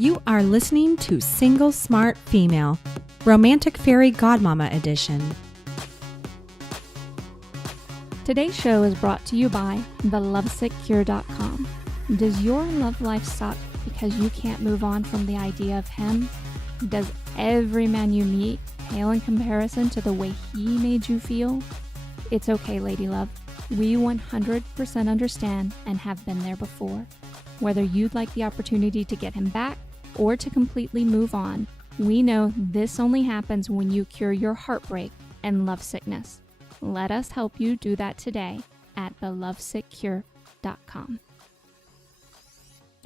You are listening to Single Smart Female, Romantic Fairy Godmama Edition. Today's show is brought to you by thelovesickcure.com. Does your love life suck because you can't move on from the idea of him? Does every man you meet pale in comparison to the way he made you feel? It's okay, lady love. We 100% understand and have been there before. Whether you'd like the opportunity to get him back or to completely move on, we know this only happens when you cure your heartbreak and love sickness. Let us help you do that today at thelovesickcure.com.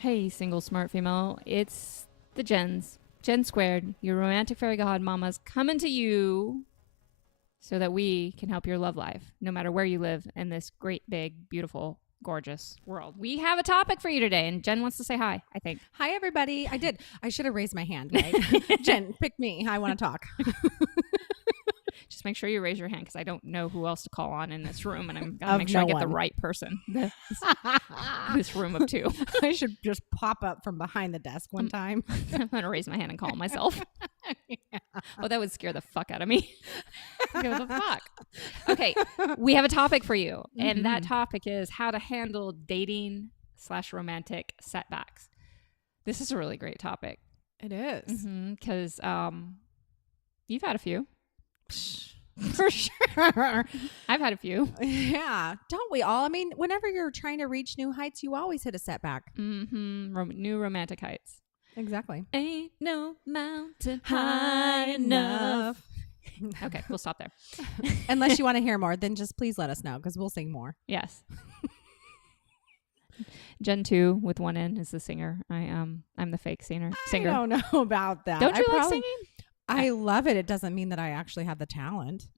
Hey, single smart female, it's the Jens. Jen Squared, your romantic fairy godmamas, coming to you so that we can help your love life, no matter where you live in this great, big, beautiful, gorgeous world. We have a topic for you today, and Jen wants to say hi, I think. Hi, everybody. I did. I should have raised my hand, right? Jen, pick me. I want to talk. Just make sure you raise your hand because I don't know who else to call on in this room, and I'm gotta make sure no I get one. the right person. This room of two. I should just pop up from behind the desk one time. I'm gonna raise my hand and call myself. Yeah. Oh, that would scare the fuck out of me. What the fuck? Okay, we have a topic for you, and that topic is how to handle dating/romantic setbacks. This is a really great topic. It is. Because you've had a few. For sure. I've had a few. Yeah. Don't we all? I mean, whenever you're trying to reach new heights, you always hit a setback. New romantic heights. Exactly. Ain't no mountain high enough. Okay, we'll stop there. Unless you want to hear more, then just please let us know because we'll sing more. Yes. Jen 2 with one N is the singer. I'm the fake singer. I don't know about that. Don't you like singing? I love it. It doesn't mean that I actually have the talent.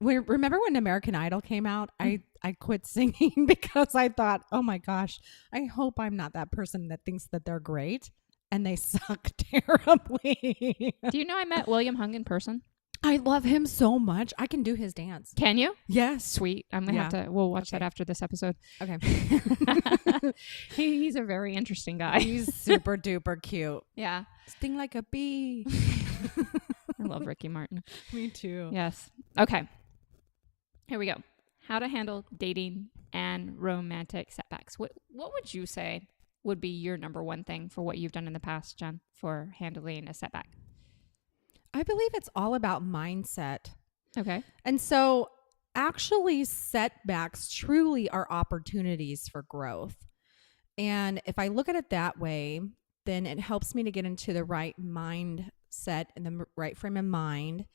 Remember when American Idol came out? I quit singing because I thought, oh my gosh, I hope I'm not that person that thinks that they're great and they suck terribly. Do you know I met William Hung in person? I love him so much. I can do his dance. Can you? Yes. Sweet. I'm going to have to, we'll watch that after this episode. Okay. He's a very interesting guy. He's super duper cute. Yeah. Sting like a bee. I love Ricky Martin. Me too. Yes. Okay. Here we go. How to handle dating and romantic setbacks. What would you say would be your number one thing for what you've done in the past, Jen, for handling a setback? I believe it's all about mindset. Okay. And so actually setbacks truly are opportunities for growth. And if I look at it that way, then it helps me to get into the right mindset and the right frame of mind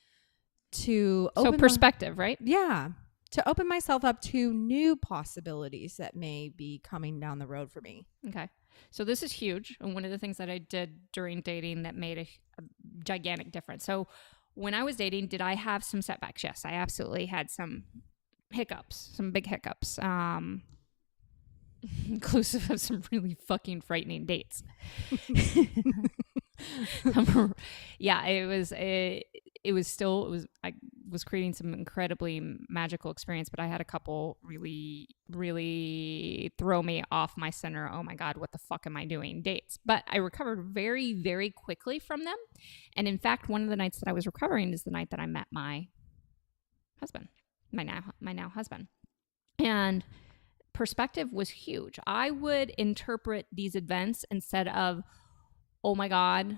to open perspective, right? Yeah. To open myself up to new possibilities that may be coming down the road for me. Okay. So this is huge. And one of the things that I did during dating that made a gigantic difference. So when I was dating, did I have some setbacks? Yes, I absolutely had some hiccups, some big hiccups, inclusive of some really fucking frightening dates. Yeah, I was creating some incredibly magical experience, but I had a couple really, really throw me off my center. Oh my God, what the fuck am I doing? Dates. But I recovered very, very quickly from them. And in fact, one of the nights that I was recovering is the night that I met my husband, my now husband. And perspective was huge. I would interpret these events instead of, oh my God,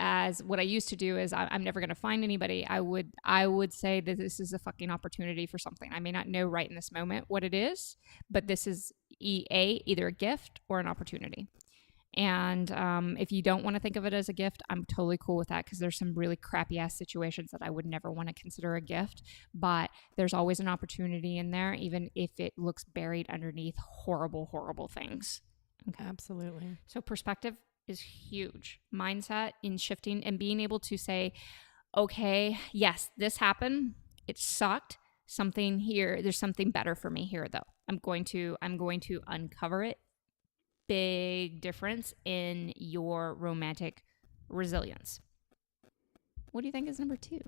as what I used to do is I'm never going to find anybody. I would say that this is a fucking opportunity for something. I may not know right in this moment what it is, but this is either a gift or an opportunity. And if you don't want to think of it as a gift, I'm totally cool with that because there's some really crappy ass situations that I would never want to consider a gift. But there's always an opportunity in there, even if it looks buried underneath horrible, horrible things. Okay. Absolutely. So perspective is huge. Mindset in shifting and being able to say, okay, yes, this happened. It sucked. Something here. There's something better for me here, though. I'm going to uncover it. Big difference in your romantic resilience. What do you think is number 2?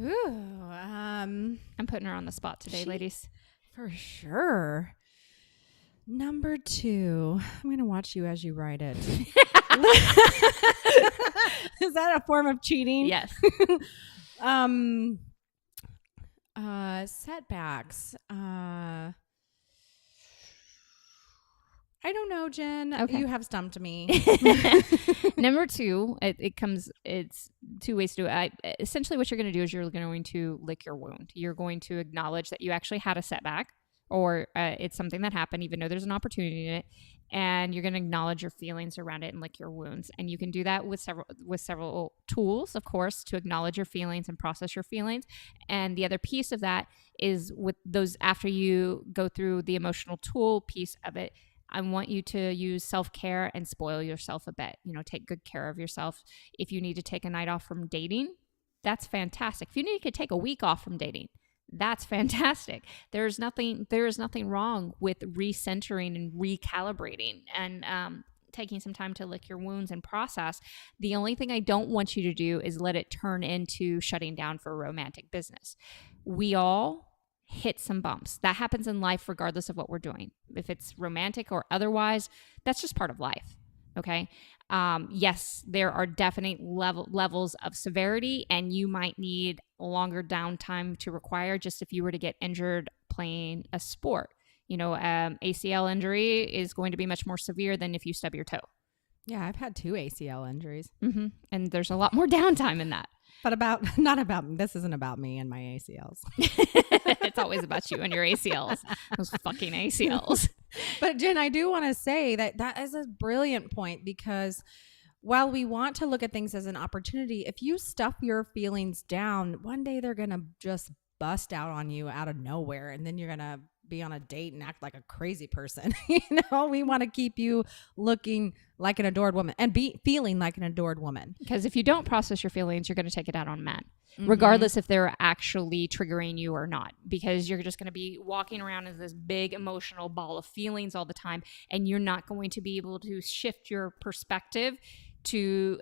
Ooh, I'm putting her on the spot today, ladies. For sure. Number 2, I'm going to watch you as you write it. Is that a form of cheating? Yes. Setbacks. I don't know, Jen. Okay. You have stumped me. Number 2, it's 2 ways to do it. Essentially what you're going to do is you're going to lick your wound. You're going to acknowledge that you actually had a setback, or it's something that happened, even though there's an opportunity in it. And you're going to acknowledge your feelings around it and lick your wounds. And you can do that with several tools, of course, to acknowledge your feelings and process your feelings. And the other piece of that is with those, after you go through the emotional tool piece of it, I want you to use self-care and spoil yourself a bit. Take good care of yourself. If you need to take a night off from dating, that's fantastic. If you need to take a week off from dating, that's fantastic. There is nothing wrong with recentering and recalibrating and taking some time to lick your wounds and process. The only thing I don't want you to do is let it turn into shutting down for romantic business. We all hit some bumps. That happens in life regardless of what we're doing. If it's romantic or otherwise, that's just part of life. Okay? Yes, there are definite levels of severity, and you might need a longer downtime to require just if you were to get injured playing a sport. ACL injury is going to be much more severe than if you stub your toe. Yeah, I've had 2 ACL injuries. Mm-hmm. And there's a lot more downtime in that. But this isn't about me and my ACLs. It's always about you and your ACLs. Those fucking ACLs. But Jen, I do want to say that is a brilliant point, because while we want to look at things as an opportunity, if you stuff your feelings down, one day they're going to just bust out on you out of nowhere. And then you're going to be on a date and act like a crazy person. We want to keep you looking like an adored woman and be feeling like an adored woman. Because if you don't process your feelings, you're going to take it out on men, regardless if they're actually triggering you or not, because you're just going to be walking around as this big emotional ball of feelings all the time. And you're not going to be able to shift your perspective to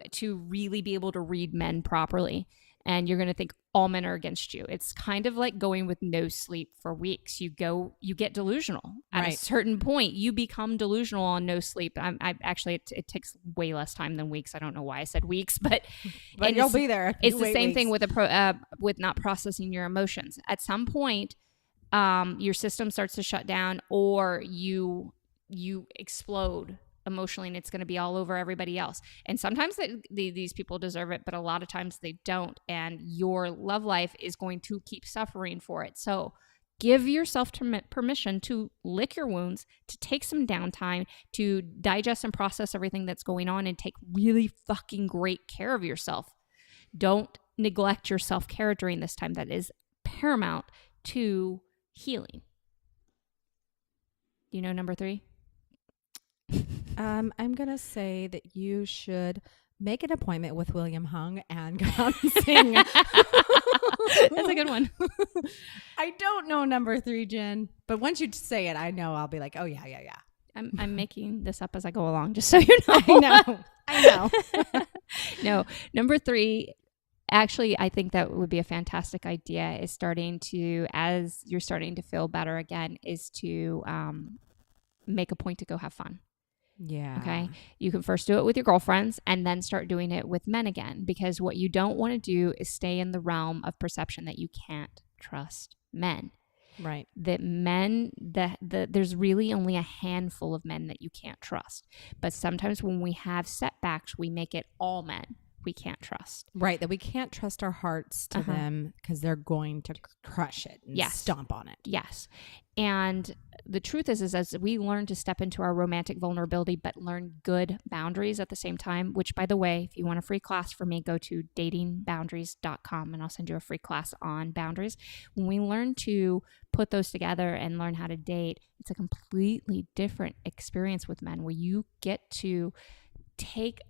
really be able to read men properly. And you're going to think all men are against you. It's kind of like going with no sleep for weeks. You get delusional. At a certain point, you become delusional on no sleep. It takes way less time than weeks. I don't know why I said weeks, but you'll be there. It's the same thing with with not processing your emotions. At some point, your system starts to shut down, or you explode emotionally, and it's going to be all over everybody else. And sometimes these people deserve it, but a lot of times they don't. And your love life is going to keep suffering for it. So give yourself permission to lick your wounds, to take some downtime, to digest and process everything that's going on, and take really fucking great care of yourself. Don't neglect your self-care during this time. That is paramount to healing. Do you know number 3? I'm going to say that you should make an appointment with William Hung and come sing. That's a good one. I don't know number 3, Jen, but once you say it, I know I'll be like, oh, yeah. I'm making this up as I go along, just so you know. I know. No, number 3, actually, I think that would be a fantastic idea, is as you're starting to feel better again, is to make a point to go have fun. Yeah. Okay. You can first do it with your girlfriends and then start doing it with men again, because what you don't want to do is stay in the realm of perception that you can't trust men. Right. That men, there's really only a handful of men that you can't trust. But sometimes when we have setbacks, we make it all men we can't trust. Right. That we can't trust our hearts to them, because they're going to crush it and stomp on it. Yes. And the truth is as we learn to step into our romantic vulnerability, but learn good boundaries at the same time, which, by the way, if you want a free class from me, go to datingboundaries.com and I'll send you a free class on boundaries. When we learn to put those together and learn how to date, it's a completely different experience with men, where you get to take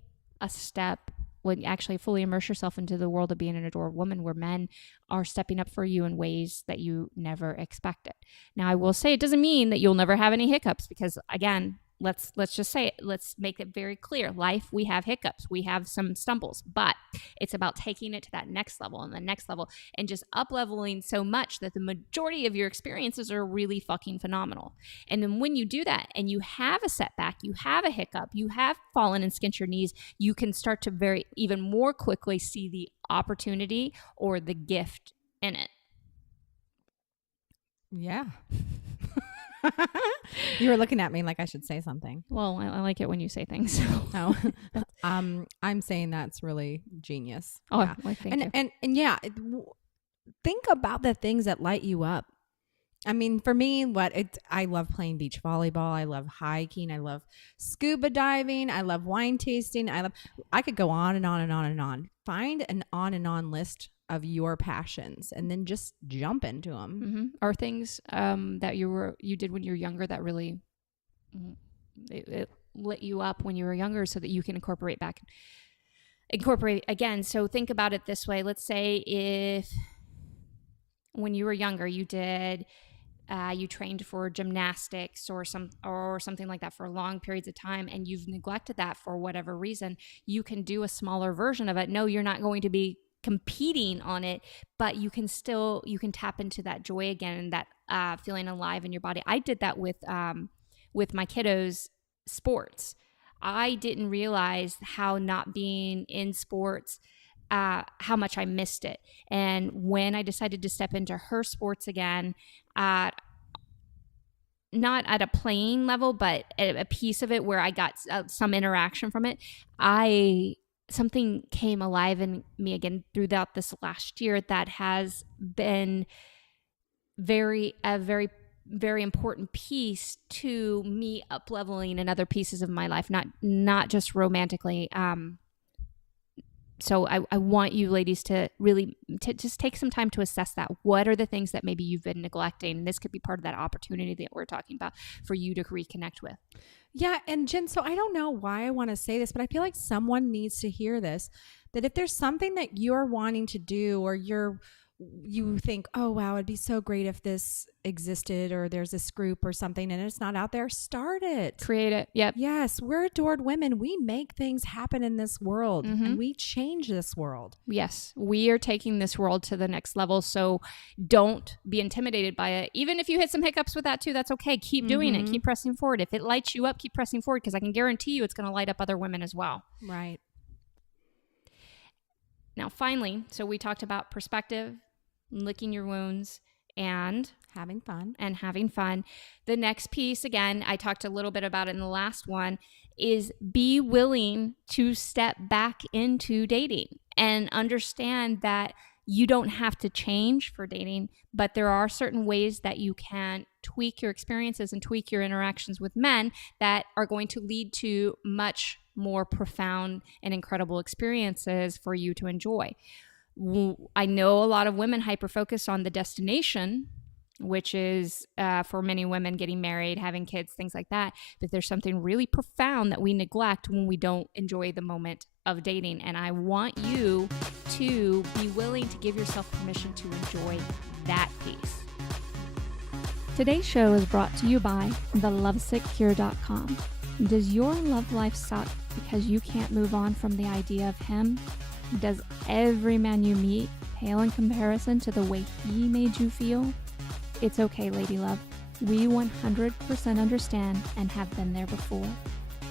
a step when you actually fully immerse yourself into the world of being an adored woman, where men are stepping up for you in ways that you never expected. Now, I will say it doesn't mean that you'll never have any hiccups, because, again, let's just say it. Let's make it very clear. Life, we have hiccups, we have some stumbles, but it's about taking it to that next level and the next level and just up leveling so much that the majority of your experiences are really fucking phenomenal. And then when you do that and you have a setback, you have a hiccup, you have fallen and skinned your knees, you can start to even more quickly see the opportunity or the gift in it. Yeah. You were looking at me like I should say something. Well, I like it when you say things. Oh, I'm saying that's really genius. Oh, yeah. well, thank you. And yeah, think about the things that light you up. I mean, for me, I love playing beach volleyball. I love hiking. I love scuba diving. I love wine tasting. I could go on and on and on and on. Find an on and on list of your passions and then just jump into them. Mm-hmm. Are things that you did when you were younger that really it lit you up when you were younger so that you can incorporate again. So think about it this way. Let's say if when you were younger you did you trained for gymnastics or something like that for long periods of time, and you've neglected that for whatever reason, you can do a smaller version of it. No, you're not going to be competing on it, but you can tap into that joy again and that feeling alive in your body. I did that with my kiddos' sports. I didn't realize how not being in sports, how much I missed it. And when I decided to step into her sports again, not at a playing level, but a piece of it where I got some interaction from it, something came alive in me again throughout this last year that has been a very, very important piece to me up leveling in other pieces of my life, not just romantically. So I want you ladies to really just take some time to assess that. What are the things that maybe you've been neglecting? And this could be part of that opportunity that we're talking about for you to reconnect with. Yeah. And Jen, so I don't know why I want to say this, but I feel like someone needs to hear this, that if there's something that you're wanting to do or you think, oh, wow, it'd be so great if this existed or there's this group or something and it's not out there, start it. Create it. Yep. Yes, we're adored women. We make things happen in this world and we change this world. Yes, we are taking this world to the next level. So don't be intimidated by it. Even if you hit some hiccups with that too, that's okay. Keep doing it. Keep pressing forward. If it lights you up, keep pressing forward, because I can guarantee you it's going to light up other women as well. Right. Now, finally, so we talked about perspective, licking your wounds, and having fun. The next piece, again, I talked a little bit about it in the last one, is be willing to step back into dating and understand that you don't have to change for dating, but there are certain ways that you can tweak your experiences and tweak your interactions with men that are going to lead to much more profound and incredible experiences for you to enjoy. I know a lot of women hyper-focus on the destination, which is for many women getting married, having kids, things like that. But there's something really profound that we neglect when we don't enjoy the moment of dating. And I want you to be willing to give yourself permission to enjoy that piece. Today's show is brought to you by thelovesickcure.com. Does your love life suck because you can't move on from the idea of him? Does every man you meet pale in comparison to the way he made you feel? It's okay, lady love. We 100% understand and have been there before.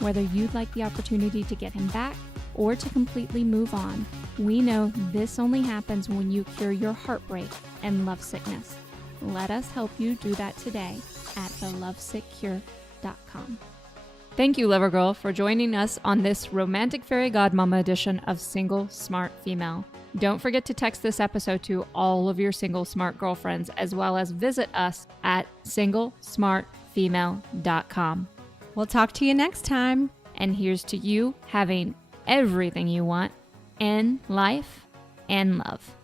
Whether you'd like the opportunity to get him back or to completely move on, we know this only happens when you cure your heartbreak and lovesickness. Let us help you do that today at thelovesickcure.com. Thank you, Lover Girl, for joining us on this romantic fairy godmama edition of Single Smart Female. Don't forget to text this episode to all of your single smart girlfriends, as well as visit us at singlesmartfemale.com. We'll talk to you next time. And here's to you having everything you want in life and love.